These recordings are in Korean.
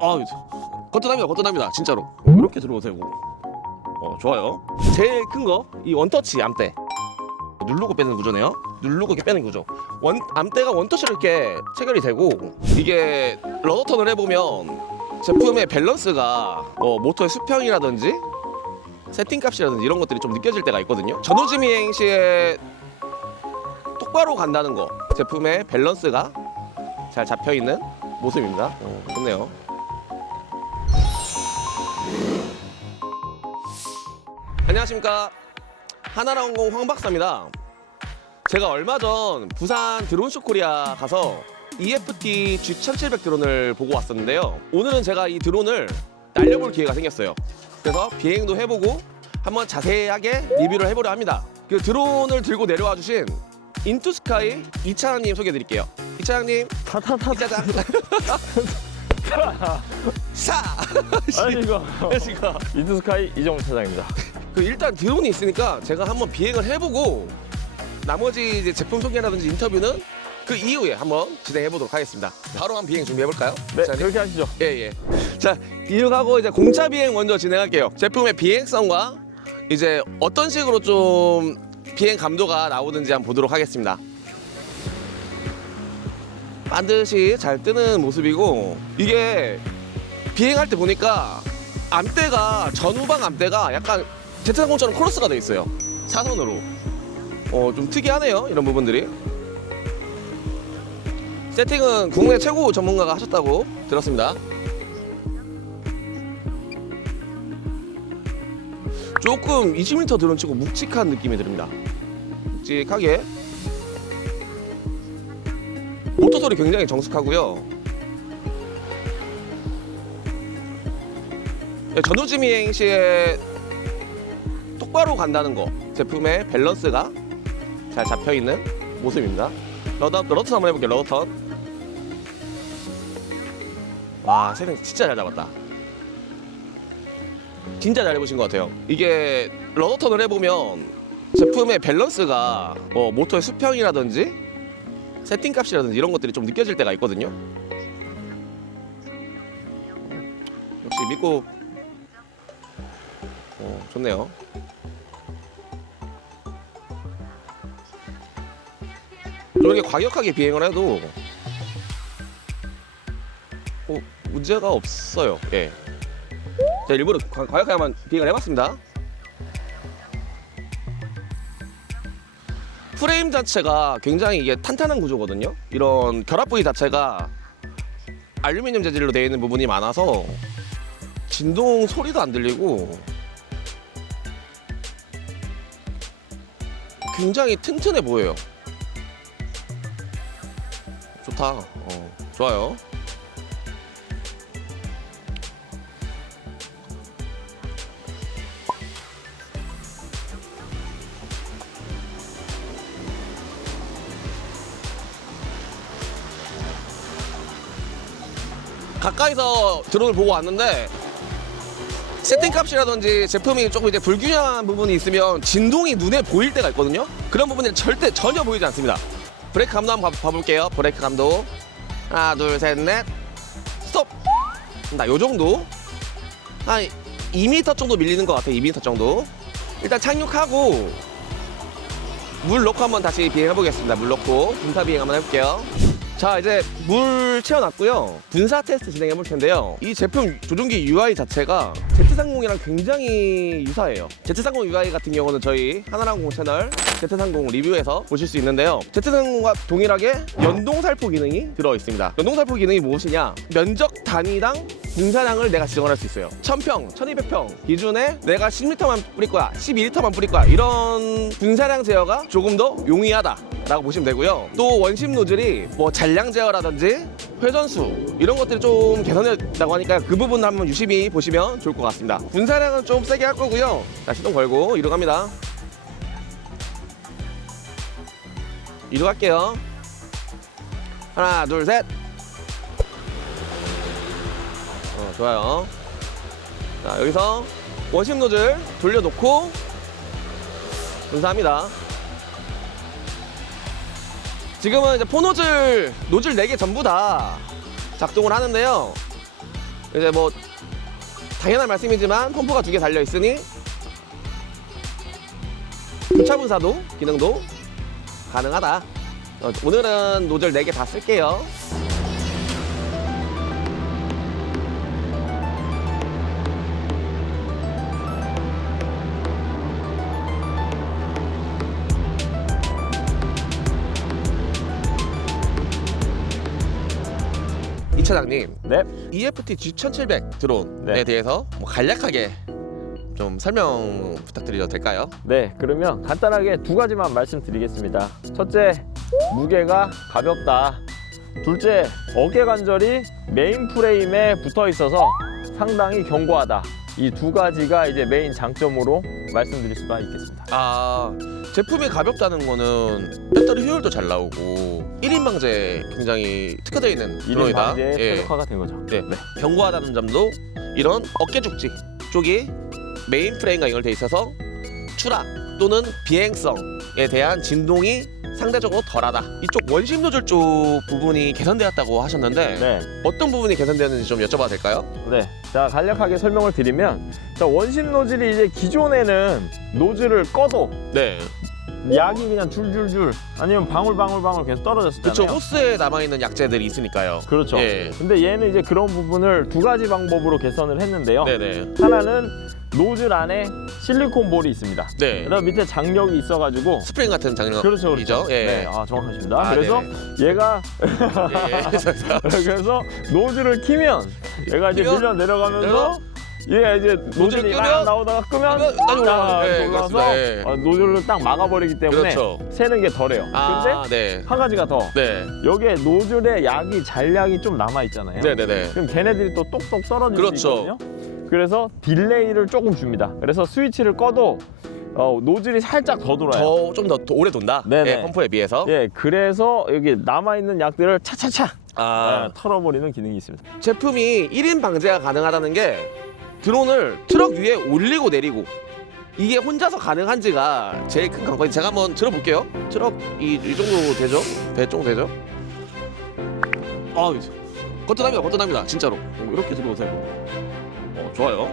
아, 거뜬합니다 진짜로. 이렇게 들어오세요. 좋아요. 제일 큰 거 이 원터치 암대 누르고 빼는 구조네요. 누르고 이렇게 빼는 구조. 암대가 원터치로 이렇게 체결이 되고, 이게 러너턴을 해보면 제품의 밸런스가 모터의 수평이라든지 세팅값이라든지 이런 것들이 좀 느껴질 때가 있거든요. 전후지 비행 시에 똑바로 간다는 거, 제품의 밸런스가 잘 잡혀있는 모습입니다. 좋네요. 안녕하십니까, 하나라항공 황 박사입니다. 제가 얼마 전 부산 드론쇼 코리아 가서 EFT G1700 드론을 보고 왔었는데요. 오늘은 제가 이 드론을 날려볼 기회가 생겼어요. 그래서 비행도 해보고 한번 자세하게 리뷰를 해보려 합니다. 그 드론을 들고 내려와 주신 인투스카이 이차장님 소개해드릴게요. 이차장님, 이차장. 사. 안녕하십니까. 인투스카이 이정훈 차장입니다. 일단 드론이 있으니까 제가 한번 비행을 해보고 나머지 이제 제품 소개라든지 인터뷰는 그 이후에 한번 진행해 보도록 하겠습니다. 바로 한번 비행 준비해 볼까요? 네, 그렇게 하시죠. 예. 자, 비행하고 이제 공차 비행 먼저 진행할게요. 제품의 비행성과 이제 어떤 식으로 좀 비행 감도가 나오는지 한번 보도록 하겠습니다. 반드시 잘 뜨는 모습이고, 이게 비행할 때 보니까 암대가 전후방 암대가 약간 제트상공처럼 크로스가 돼 있어요. 사선으로. 좀 특이하네요, 이런 부분들이. 세팅은 국내 최고 전문가가 하셨다고 들었습니다. 조금 20m 드론 치고 묵직한 느낌이 듭니다. 묵직하게. 모터 소리 굉장히 정숙하고요. 전후지 비행 시에 똑바로 간다는 거, 제품의 밸런스가 잘 잡혀있는 모습입니다. 러너턴 한번 해볼게요. 러너턴. 와, 세팅 진짜 잘 잡았다. 진짜 잘 해보신 것 같아요. 이게 러너턴을 해보면 제품의 밸런스가 모터의 수평이라든지 세팅값이라든지 이런 것들이 좀 느껴질 때가 있거든요. 역시 믿고 좋네요. 좀 이렇게 과격하게 비행을 해도 문제가 없어요. 예. 제가 일부러 과격하게 한번 비행을 해봤습니다. 프레임 자체가 굉장히 이게 탄탄한 구조거든요. 이런 결합 부위 자체가 알루미늄 재질로 되어 있는 부분이 많아서 진동 소리도 안 들리고 굉장히 튼튼해 보여요. 좋다. 좋아요. 가까이서 드론을 보고 왔는데 세팅값이라든지 제품이 조금 이제 불균형한 부분이 있으면 진동이 눈에 보일 때가 있거든요. 그런 부분이 전혀 보이지 않습니다. 브레이크 감도 한번 봐볼게요. 브레이크 감도. 하나, 둘, 셋, 넷. 스톱. 요 정도. 한 2m 정도 밀리는 것 같아요. 2m 정도. 일단 착륙하고 물 넣고 한번 다시 비행해 보겠습니다. 물 넣고 분사 비행 한번 해볼게요. 자, 이제 물 채워놨고요. 분사 테스트 진행해 볼 텐데요. 이 제품 조종기 UI 자체가 Z30이랑 굉장히 유사해요. Z30 UI 같은 경우는 저희 하나라항공 채널 Z30 리뷰에서 보실 수 있는데요. Z30과 동일하게 연동살포 기능이 들어있습니다. 연동살포 기능이 무엇이냐? 면적 단위당 분사량을 내가 지정할 수 있어요. 1000평, 1200평 기준에 내가 10L만 뿌릴 거야, 12L만 뿌릴 거야, 이런 분사량 제어가 조금 더 용이하다 라고 보시면 되고요. 또 원심 노즐이 뭐 잔량 제어라든지 회전수 이런 것들이 좀 개선됐다고 하니까 그 부분 한번 유심히 보시면 좋을 것 같습니다. 분사량은 좀 세게 할 거고요. 자, 시동 걸고 이륙 합니다. 이륙 할게요. 하나, 둘, 셋. 좋아요. 자, 여기서 원심 노즐 돌려놓고 분사합니다. 지금은 이제 포노즐, 노즐 4개 전부 다 작동을 하는데요. 이제 뭐 당연한 말씀이지만 펌프가 2개 달려 있으니 주차 분사도 기능도 가능하다. 오늘은 노즐 4개 다 쓸게요. 이 차장님, 네. EFT G1700 드론에 네. 대해서 뭐 간략하게 좀 설명 부탁드려도 될까요? 네, 그러면 간단하게 2가지만 말씀드리겠습니다. 첫째, 무게가 가볍다. 둘째, 어깨 관절이 메인 프레임에 붙어 있어서 상당히 견고하다. 이 2가지가 이제 메인 장점으로 말씀드릴 수가 있겠습니다. 아, 제품이 가볍다는 거는 배터리 효율도 잘 나오고 1인 방제 굉장히 특화되어 있는 1인 드론이다. 방제 예. 최적화가 된 거죠. 네. 견고하다는 점도 이런 어깨 죽지 쪽이 메인 프레임과 연결돼 있어서 추락 또는 비행성에 대한 진동이 상대적으로 덜하다. 이쪽 원심 노즐 쪽 부분이 개선되었다고 하셨는데 네. 어떤 부분이 개선되었는지 좀 여쭤봐도 될까요? 네. 자, 간략하게 설명을 드리면, 자, 원심 노즐이 이제 기존에는 노즐을 꺼도 네. 약이 그냥 줄줄줄 아니면 방울방울방울 계속 떨어졌었잖아요. 그렇죠. 호스에 남아있는 약재들이 있으니까요. 그렇죠. 예. 근데 얘는 이제 그런 부분을 2가지 방법으로 개선을 했는데요. 네네. 하나는 노즐 안에 실리콘 볼이 있습니다. 네. 그다음 밑에 장력이 있어가지고 스프링 같은 장르. 그렇죠, 그렇죠. 예. 네, 아 정확하십니다. 아, 그래서 얘가 예. 그래서 노즐을 키면 얘가 이제 키면? 밀려 내려가면서 얘가 이제 노즐이 끄면? 막 나오다가 끄면 나중에 올라가요. 네, 올라가서 그렇습니다. 예. 노즐을 딱 막아버리기 때문에 그렇죠. 새는 게 덜해요. 아, 근데 네. 한 가지가 더 네. 여기에 노즐에 약이 잔량이 좀 남아 있잖아요. 네네네. 그럼 걔네들이 또 똑똑 썰어질 그렇죠. 수 있거든요. 그래서 딜레이를 조금 줍니다. 그래서 스위치를 꺼도 노즐이 살짝 더 돌아요. 좀 더 오래 돈다. 네네. 예, 펌프에 비해서. 예, 그래서 여기 남아 있는 약들을 차차차 아, 털어버리는 기능이 있습니다. 제품이 1인 방제가 가능하다는 게 드론을 트럭 위에 올리고 내리고 이게 혼자서 가능한지가 제일 큰 관건이. 제가 한번 들어볼게요. 트럭 이 정도 되죠? 배 정도 되죠? 아, 거뜬합니다. 거뜬합니다. 진짜로. 이렇게 들어오세요. 좋아요.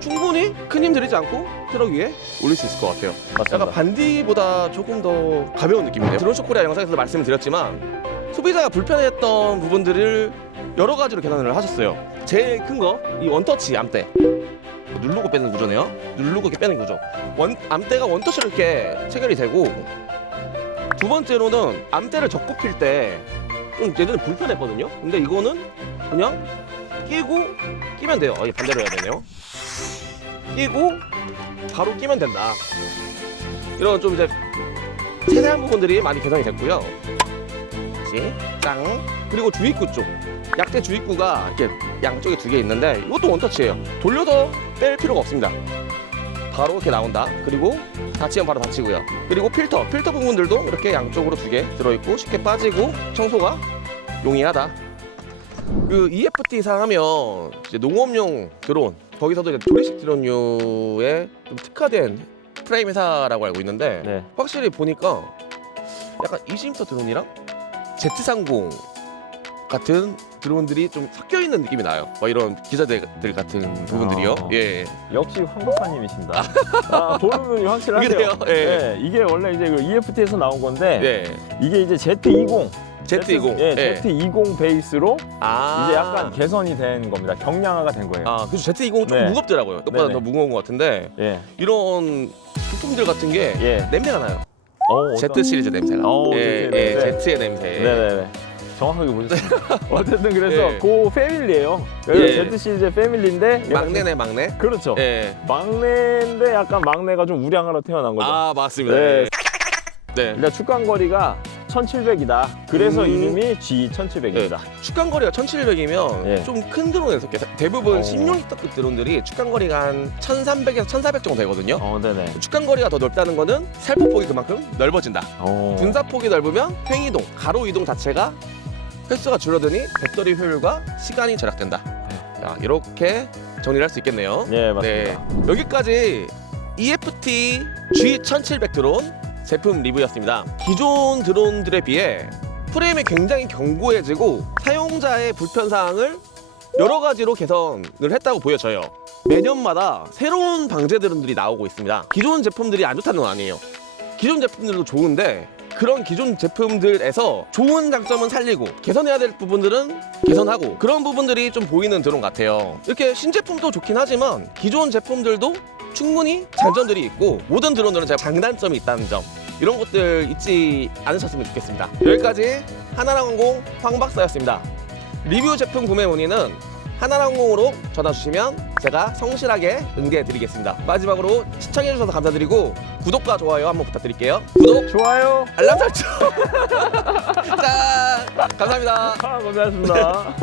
충분히 큰 힘 들이지 않고 트럭 위에 올릴 수 있을 것 같아요. 맞습니다. 약간 반디보다 조금 더 가벼운 느낌이네요. 드론쇼 코리아 영상에서 말씀을 드렸지만 소비자가 불편했던 부분들을 여러 가지로 개선을 하셨어요. 제일 큰 거 이 원터치 암대. 누르고 빼는 구조네요. 누르고 이렇게 빼는 구조. 암대가 원터치로 이렇게 체결이 되고, 두 번째로는 암대를 접고 필 때 좀 얘들은 불편했거든요. 근데 이거는 그냥 끼면 돼요. 이게 반대로 해야 되네요. 끼고 바로 끼면 된다. 이런 좀 이제 세세한 부분들이 많이 개선이 됐고요. 다시 짱. 그리고 주입구 쪽, 약대 주입구가 이렇게 양쪽에 2개 있는데 이것도 원터치예요. 돌려서 뺄 필요가 없습니다. 바로 이렇게 나온다. 그리고 닫히면 바로 닫히고요. 그리고 필터 부분들도 이렇게 양쪽으로 2개 들어있고 쉽게 빠지고 청소가 용이하다. 그 EFT 하면 이제 농업용 드론, 거기서도 이제 조리식 드론류에 좀 특화된 프레임 회사라고 알고 있는데, 네. 확실히 보니까 약간 20m 드론이랑 Z30 같은 드론들이 좀 섞여 있는 느낌이 나요. 이런 기자들 같은 부분들이요. 아. 예. 역시 황 박사님이십니다. 보는 눈이 확실하세요. 그래요? 예. 네, 이게 원래 이제 그 EFT에서 나온 건데 네. 이게 이제 Z20 Z20. 예, Z20 베이스로 아. 이제 약간 개선이 된 겁니다. 경량화가 된 거예요. 아, 그래서 Z20은 좀 네. 무겁더라고요. 것보다 네네. 더 무거운 것 같은데 예. 이런 부품들 같은 게 예. 냄새가 나요. 어떤- Z 시리즈 냄새가. Z 냄새. Z의 냄새. 네네네. 정확하게 보셨습니다. 어쨌든 그래서 예. 그 패밀리예요. 예. Z 시리즈의 패밀리인데 얘가 막내네, 막내. 그렇죠. 예. 막내인데 약간 막내가 좀 우량하러 태어난 거죠. 아, 맞습니다. 네. 네. 일단 축간거리가 1700이다. 그래서 이름이 G1700입니다. 축간거리가 1700이면 예. 좀 큰 드론에 속해서 대부분 어. 16리터급 드론들이 축간거리가 한 1300에서 1400 정도 되거든요. 네네. 축간거리가 더 넓다는 거는 살포폭이 그만큼 넓어진다. 분사폭이 넓으면 횡이동, 가로 이동 자체가 횟수가 줄어드니 배터리 효율과 시간이 절약된다. 자, 이렇게 정리를 할 수 있겠네요. 예, 맞습니다. 여기까지 EFT G1700 드론 제품 리뷰였습니다. 기존 드론들에 비해 프레임이 굉장히 견고해지고 사용자의 불편사항을 여러 가지로 개선을 했다고 보여져요. 매년마다 새로운 방제드론들이 나오고 있습니다. 기존 제품들이 안 좋다는 건 아니에요. 기존 제품들도 좋은데 그런 기존 제품들에서 좋은 장점은 살리고 개선해야 될 부분들은 개선하고, 그런 부분들이 좀 보이는 드론 같아요. 이렇게 신제품도 좋긴 하지만 기존 제품들도 충분히 장점들이 있고, 모든 드론들은 제가 장단점이 있다는 점, 이런 것들 잊지 않으셨으면 좋겠습니다. 여기까지 하나랑항공 황 박사였습니다. 리뷰 제품 구매 문의는 하나랑항공으로 전화 주시면 제가 성실하게 응대해 드리겠습니다. 마지막으로 시청해 주셔서 감사드리고 구독과 좋아요 한번 부탁드릴게요. 구독, 좋아요. 알람 설정. 짠! 감사합니다. 고생하셨습니다.